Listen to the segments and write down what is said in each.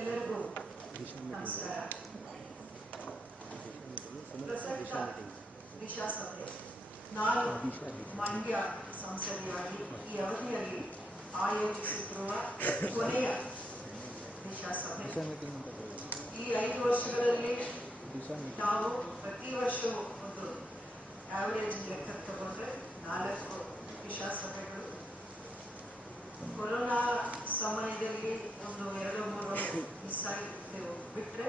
ಎಲ್ಲರಿಗೂ ನಮಸ್ಕಾರ. ಪ್ರಸಕ್ತ ದಿಶಾ ಸಭೆ. ನಾನು ಮಂಡ್ಯ ಸಂಸದೆಯಾಗಿ ಈ ಅವಧಿಯಲ್ಲಿ ಆಯೋಜಿಸುತ್ತಿರುವ ಕೊನೆಯ ದಿಶಾ ಸಭೆ. ಈ ಐದು ವರ್ಷಗಳಲ್ಲಿ ನಾವು ಪ್ರತಿ ವರ್ಷವೂ ಒಂದು ಆವರೇಜ್ ಲೆಕ್ಕ ತಗೊಂಡ್ರೆ ನಾಲ್ಕು ದಿಶಾ ಸಭೆಗಳು. ಕೊರೋನಾ ಸಮಯದಲ್ಲಿ ಒಂದು ಎರಡು ಆಗಿದ್ದೆವು ಬಿಟ್ಟರೆ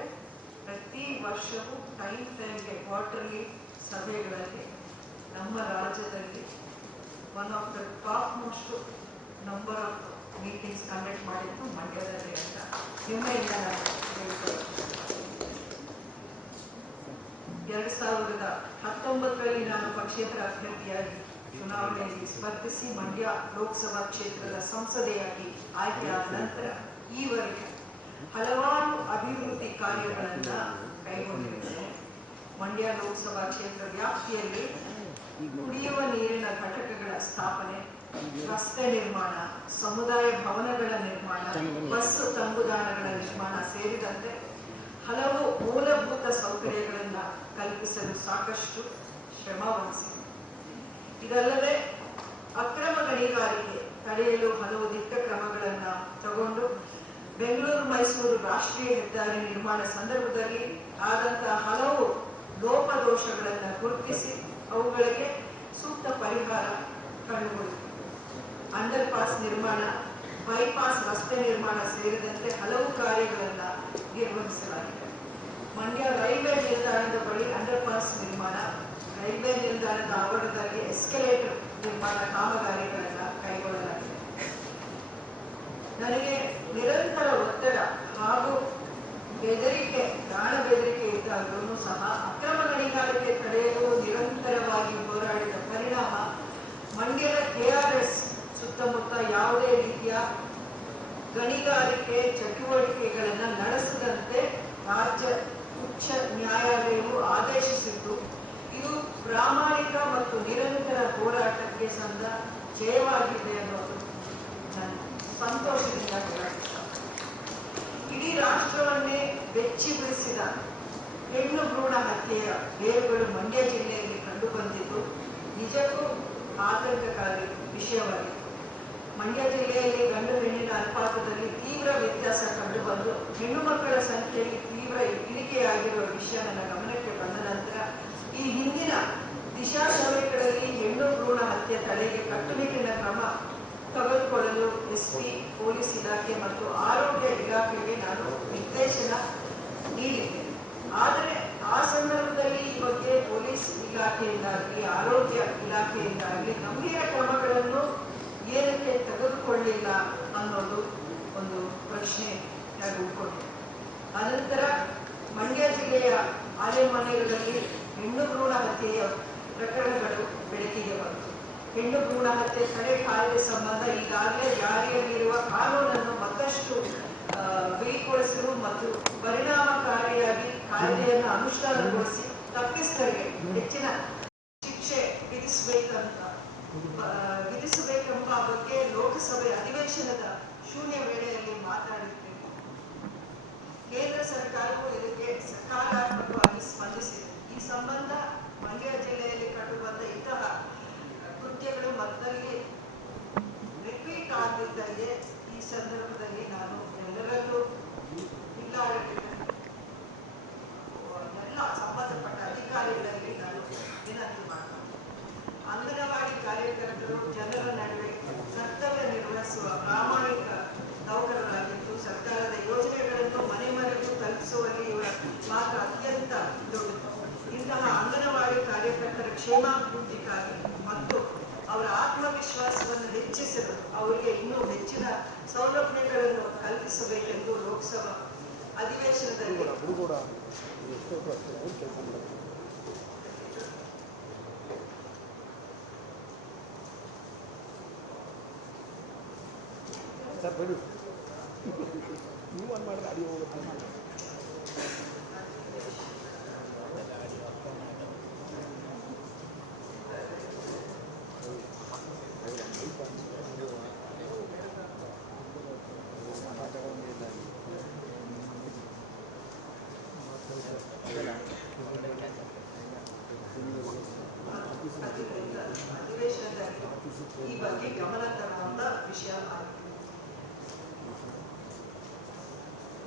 ಪ್ರತಿ ವರ್ಷವೂ ಟೈಮ್ ಟೈಮ್ಗೆ ಕ್ವಾರ್ಟರ್ಲಿ ಸಭೆಗಳಲ್ಲಿ ನಮ್ಮ ರಾಜ್ಯದಲ್ಲಿ one of the top most number of meetings conduct ಮಾಡಿದ್ದು ಮಂಡ್ಯದಲ್ಲಿ ಅಂತ ಹೆಮ್ಮೆಯಿಂದ ನಾನು ಎರಡು ಸಾವಿರದ ಹತ್ತೊಂಬತ್ತರಲ್ಲಿ ನಾನು ಪಕ್ಷೇತರ ಅಭ್ಯರ್ಥಿಯಾಗಿ ಚುನಾವಣೆಯಲ್ಲಿ ಸ್ಪರ್ಧಿಸಿ ಮಂಡ್ಯ ಲೋಕಸಭಾ ಕ್ಷೇತ್ರದ ಸಂಸದೆಯಾಗಿ ಆಯ್ಕೆಯಾದ ನಂತರ ಈವರೆಗೆ ಹಲವಾರು ಅಭಿವೃದ್ಧಿ ಕಾರ್ಯಗಳನ್ನು ಕೈಗೊಂಡಿದ್ದೇನೆ ಮಂಡ್ಯ ಲೋಕಸಭಾ ಕ್ಷೇತ್ರ ವ್ಯಾಪ್ತಿಯಲ್ಲಿ ಕುಡಿಯುವ ನೀರಿನ ಘಟಕಗಳ ಸ್ಥಾಪನೆ, ರಸ್ತೆ ನಿರ್ಮಾಣ, ಸಮುದಾಯ ಭವನಗಳ ನಿರ್ಮಾಣ ಬಸ್ಸು ತಂಗುದಾಣಗಳ ನಿರ್ಮಾಣ ಸೇರಿದಂತೆ ಹಲವು ಮೂಲಭೂತ ಸೌಕರ್ಯಗಳನ್ನ ಕಲ್ಪಿಸಲು ಸಾಕಷ್ಟು ಶ್ರಮ ವಹಿಸಿದೆ. ಇದಲ್ಲದೆ ಅಕ್ರಮ ಗಣಿಗಾರಿಕೆ ತಡೆಯಲು ಹಲವು ದಿಟ್ಟ ಕ್ರಮಗಳನ್ನು ತಗೊಂಡು ಬೆಂಗಳೂರು, ಮೈಸೂರು ರಾಷ್ಟ್ರೀಯ ಹೆದ್ದಾರಿ ನಿರ್ಮಾಣ ಸಂದರ್ಭದಲ್ಲಿ ಆದಂತಹ ಹಲವು ಲೋಪದೋಷಗಳನ್ನು ಗುರುತಿಸಿ ಅವುಗಳಿಗೆ ಸೂಕ್ತ ಪರಿಹಾರ ಕಂಡುಬಂದಿದೆ ಅಂಡರ್ ಪಾಸ್ ನಿರ್ಮಾಣ, ಬೈಪಾಸ್ ರಸ್ತೆ ನಿರ್ಮಾಣ ಸೇರಿದಂತೆ ಹಲವು ಕಾರ್ಯಗಳನ್ನು ನಿರ್ವಹಿಸಲಾಗಿದೆ. ಮಂಡ್ಯ ರೈಲ್ವೆ ನಿಲ್ದಾಣದ ಬಳಿ ಅಂಡರ್ ಪಾಸ್ ನಿರ್ಮಾಣ, ರೈಲ್ವೆ ನಿಲ್ದಾಣದ ಆವರಣದಲ್ಲಿ ಎಸ್ಕಲೇಟರ್ ನಿರ್ಮಾಣ ಕಾಮಗಾರಿಗಳನ್ನು ಕೈಗೊಳ್ಳಲಾಗಿದೆ. ನನಗೆ ನಿರಂತರ ಒತ್ತಡ ಹಾಗೂ ಬೆದರಿಕೆ, ಪ್ರಾಣ ಬೆದರಿಕೆ ಇದ್ದಾಗಲೂ ಸಹ ಅಕ್ರಮ ಗಣಿಗಾರಿಕೆ ತಡೆಯಲು ನಿರಂತರವಾಗಿ ಹೋರಾಡಿದ ಪರಿಣಾಮ ಮಂಡ್ಯದ ಕೆಆರ್ಎಸ್ ಸುತ್ತಮುತ್ತ ಯಾವುದೇ ರೀತಿಯ ಗಣಿಗಾರಿಕೆ ಚಟುವಟಿಕೆಗಳನ್ನು ನಡೆಸದಂತೆ ರಾಜ್ಯ ಉಚ್ಚ ನ್ಯಾಯಾಲಯವು ಆದೇಶಿಸಿದ್ದು, ಇದು ಪ್ರಾಮಾಣಿಕ ಮತ್ತು ನಿರಂತರ ಹೋರಾಟಕ್ಕೆ ಸಂದ ಜಯವಾಗಿದೆ ಅನ್ನೋದು ನಾನು ಸಂತೋಷದಿಂದ ಇಡೀ ರಾಷ್ಟ್ರವನ್ನೇ ಬೆಚ್ಚಿ ಬಿಡಿಸಿದ ಹೆಣ್ಣು ಭ್ರೂಣ ಹತ್ಯೆಯ ಬೇರುಗಳು ಮಂಡ್ಯ ಜಿಲ್ಲೆಯಲ್ಲಿ ಕಂಡು ಬಂದಿದ್ದು ನಿಜಕ್ಕೂ ಆತಂಕಕಾರಿ ವಿಷಯವಾಗಿತ್ತು. ಮಂಡ್ಯ ಜಿಲ್ಲೆಯಲ್ಲಿ ಗಂಡು ಹೆಣ್ಣಿನ ಅನುಪಾತದಲ್ಲಿ ತೀವ್ರ ವ್ಯತ್ಯಾಸ ಕಂಡುಬಂದು, ಹೆಣ್ಣು ಮಕ್ಕಳ ಸಂಖ್ಯೆಯಲ್ಲಿ ತೀವ್ರ ಇಳಿಕೆಯಾಗಿರುವ ವಿಷಯ ನನ್ನ ಗಮನಕ್ಕೆ ಬಂದ ನಂತರ ಈ ಹಿಂದಿನ ದಿಶಾ ಸಭೆಗಳಲ್ಲಿ ಹೆಣ್ಣು ಭ್ರೂಣ ಹತ್ಯೆ ತಡೆಗೆ ಕಟ್ಟುನಿಟ್ಟಿನ ಕ್ರಮ ತೆಗೆದುಕೊಳ್ಳಲು ಎಸ್ಪಿ ಪೊಲೀಸ್ ಇಲಾಖೆ ಮತ್ತು ಆರೋಗ್ಯ ಇಲಾಖೆಗೆ ನಾನು ನಿರ್ದೇಶನ ನೀಡಿದ್ದೇನೆ ಆದರೆ ಆ ಸಂದರ್ಭದಲ್ಲಿ ಈ ಬಗ್ಗೆ ಪೊಲೀಸ್ ಇಲಾಖೆಯಿಂದಾಗಲಿ, ಆರೋಗ್ಯ ಇಲಾಖೆಯಿಂದಾಗಲಿ ಗಂಭೀರ ಕ್ರಮಗಳನ್ನು ಏನಕ್ಕೆ ತೆಗೆದುಕೊಳ್ಳಿಲ್ಲ ಅನ್ನೋದು ಒಂದು ಪ್ರಶ್ನೆ ಉಳ್ಕೊಂಡಿದೆ ಅನಂತರ ಮಂಡ್ಯ ಜಿಲ್ಲೆಯ ಆಲೆಮನೆಗಳಲ್ಲಿ ಹೆಣ್ಣು ಭ್ರೂಣ ಹತ್ಯೆಯ ಪ್ರಕರಣಗಳು ಬೆಳಕಿಗೆ ಬಂತು. ಹೆಣ್ಣು ಭ್ರೂಣ ಹತ್ಯೆ ತಡೆ ಕಾಯ್ದೆ ಸಂಬಂಧ, ಈಗಾಗಲೇ ಜಾರಿಯಲ್ಲಿರುವ ಕಾನೂನನ್ನು ಮತ್ತಷ್ಟು ಬಿಗಿಗೊಳಿಸಲು ಮತ್ತು ಪರಿಣಾಮಕಾರಿಯಾಗಿ ಕಾಯ್ದೆಯನ್ನು ಅನುಷ್ಠಾನಗೊಳಿಸಿ ತಪ್ಪಿಸ್ತರಿಗೆ ಹೆಚ್ಚಿನ ಶಿಕ್ಷೆ ವಿಧಿಸಬೇಕಂತ ವಿಧಿಸಬೇಕೆಂಬ ಬಗ್ಗೆ ಲೋಕಸಭೆ ಅಧಿವೇಶನದ ಶೂನ್ಯ ವೇಳೆಯಲ್ಲಿ ಮಾತನಾಡಿದ್ದೇನೆ ಕೇಂದ್ರ ಸರ್ಕಾರವು ಇದಕ್ಕೆ ಸಕಾರಾತ್ಮಕವಾಗಿ ಸ್ಪಂದಿಸಿದೆ ಈ ಸಂಬಂಧ ಮಂಡ್ಯ ಜಿಲ್ಲೆಯಲ್ಲಿ ಕಂಡುಬಂದ ಇಂತಹ ಕೃತ್ಯಗಳು ಮತ್ತಲ್ಲಿ ರಿಪೀಟ್ ಆಗದಿದ್ದಂಗೆ ಈ ಸಂದರ್ಭದಲ್ಲಿ ನಾನು ಎಲ್ಲರಲ್ಲೂ ಜಿಲ್ಲಾಡಳಿತ ಎಲ್ಲ ಸಂಬಂಧಪಟ್ಟ ಅಧಿಕಾರಿಗಳಲ್ಲಿ ನಾನು ವಿನಂತಿ ಮಾಡ್ತೀನಿ. ಅಂಗನವಾಡಿ ಕಾರ್ಯಕರ್ತರು ಜನರ ನಡುವೆ ಕರ್ತವ್ಯ ನಿರ್ವಹಿಸುವ ಪ್ರಾಮಾಣಿಕ ನೌಕರರಾಗಿದ್ದು, ಸರ್ಕಾರದ ಯೋಜನೆಗಳನ್ನು ಮನೆ ಮನೆಗೂ ತಲುಪಿಸುವಲ್ಲಿ ಇವರ ಪಾತ್ರ ಅತ್ಯಂತ ದೊಡ್ಡದು. ಇಂತಹ ಅಂಗನವಾಡಿ ಕಾರ್ಯಕರ್ತರ ಕ್ಷೇಮಾಭಿವೃದ್ಧಿಗಾಗಿ ಮತ್ತು ಅವರ ಆತ್ಮವಿಶ್ವಾಸವನ್ನು ಹೆಚ್ಚಿಸಲು ಅವರಿಗೆ ಇನ್ನೂ ಹೆಚ್ಚಿನ ಸೌಲಭ್ಯಗಳನ್ನು ಕಲ್ಪಿಸಬೇಕೆಂದು ಲೋಕಸಭಾ ಅಧಿವೇಶನದಲ್ಲಿ ನೀವು ಅನ್ ಮಾಡಿದ್ರೆ ಅಡಿ ಹೋಗುತ್ತೆ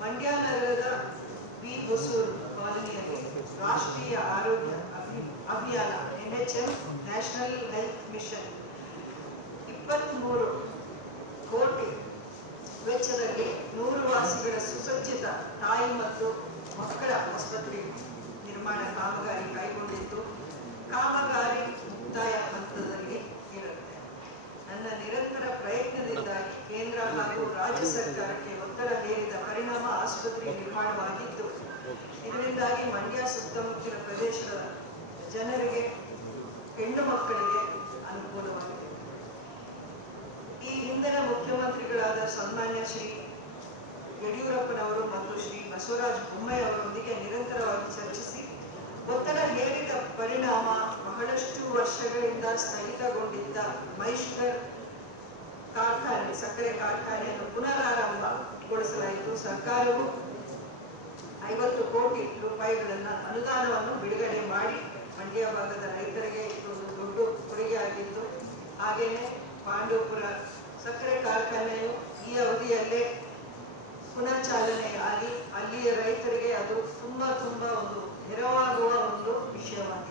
ಮಂಡ್ಯ ನಗರದ ಬಿ. ಹೊಸೂರು ಕಾಲೋನಿಯಲ್ಲಿ ರಾಷ್ಟ್ರೀಯ ಆರೋಗ್ಯ ಅಭಿ- ಅಭಿಯಾನ, ಎನ್ಎಚ್ಎಂ ನ್ಯಾಷನಲ್ ಹೆಲ್ತ್ ಮಿಷನ್ ಇಪ್ಪತ್ತ್ಮೂರು ಕೋಟಿ ವೆಚ್ಚದಲ್ಲಿ ನೂರು ವಾಸಿಗಳ ಸುಸಜ್ಜಿತ ತಾಯಿ ಮತ್ತು ಮಕ್ಕಳ ಆಸ್ಪತ್ರೆ ನಿರ್ಮಾಣ ಕಾಮಗಾರಿ ಕೈಗೊಂಡಿದ್ದು, ಕಾಮಗಾರಿ ಮುಕ್ತಾಯ ಹಂತದಲ್ಲಿ ಇರುತ್ತೆ ನನ್ನ ನಿರಂತರ ಪ್ರಯತ್ನದಿಂದಾಗಿ ಕೇಂದ್ರ ಹಾಗೂ ರಾಜ್ಯ ಸರ್ಕಾರಕ್ಕೆ ಒತ್ತಡ ಹೇರಿದ ಪರಿಣಾಮ ಆಸ್ಪತ್ರೆ ನಿರ್ಮಾಣವಾಗಿದ್ದು ಇದರಿಂದಾಗಿ ಮಂಡ್ಯ ಸುತ್ತಮುತ್ತಲ ಪ್ರದೇಶದ ಜನರಿಗೆ, ಹೆಣ್ಣು ಮಕ್ಕಳಿಗೆ ಅನುಕೂಲವಾಗಿದೆ. ಈ ಹಿಂದಿನ ಮುಖ್ಯಮಂತ್ರಿಗಳಾದ ಸನ್ಮಾನ್ಯ ಶ್ರೀ ಯಡಿಯೂರಪ್ಪನವರು ಮತ್ತು ಶ್ರೀ ಬಸವರಾಜ ಬೊಮ್ಮಾಯಿ ಅವರೊಂದಿಗೆ ನಿರಂತರವಾಗಿ ಚರ್ಚಿಸಿ, ಒತ್ತಡ ಹೇರಿದ ಪರಿಣಾಮ ಬಹಳಷ್ಟು ವರ್ಷಗಳಿಂದ ಸ್ಥಗಿತಗೊಂಡಿದ್ದ ಕಾರ್ಖಾನೆ ಸಕ್ಕರೆ ಕಾರ್ಖಾನೆಯನ್ನು ಪುನರಾರಂಭಗೊಳಿಸಲಾಯಿತು ಸರ್ಕಾರವು ಐವತ್ತು ಕೋಟಿ ರೂಪಾಯಿಗಳನ್ನ ಅನುದಾನವನ್ನು ಬಿಡುಗಡೆ ಮಾಡಿ ಮಂಡ್ಯ ಭಾಗದ ರೈತರಿಗೆ ಇದೊಂದು ದೊಡ್ಡ ಕೊಡುಗೆಯಾಗಿತ್ತು ಹಾಗೆಯೇ ಪಾಂಡವಪುರ ಸಕ್ಕರೆ ಕಾರ್ಖಾನೆಯು ಈ ಅವಧಿಯಲ್ಲೇ ಪುನಃಚಾಲನೆ ಆಗಿ ಅಲ್ಲಿಯ ರೈತರಿಗೆ ಅದು ತುಂಬಾ ತುಂಬಾ ಒಂದು ನೆರವಾಗುವ ಒಂದು ವಿಷಯವಾಗಿದೆ.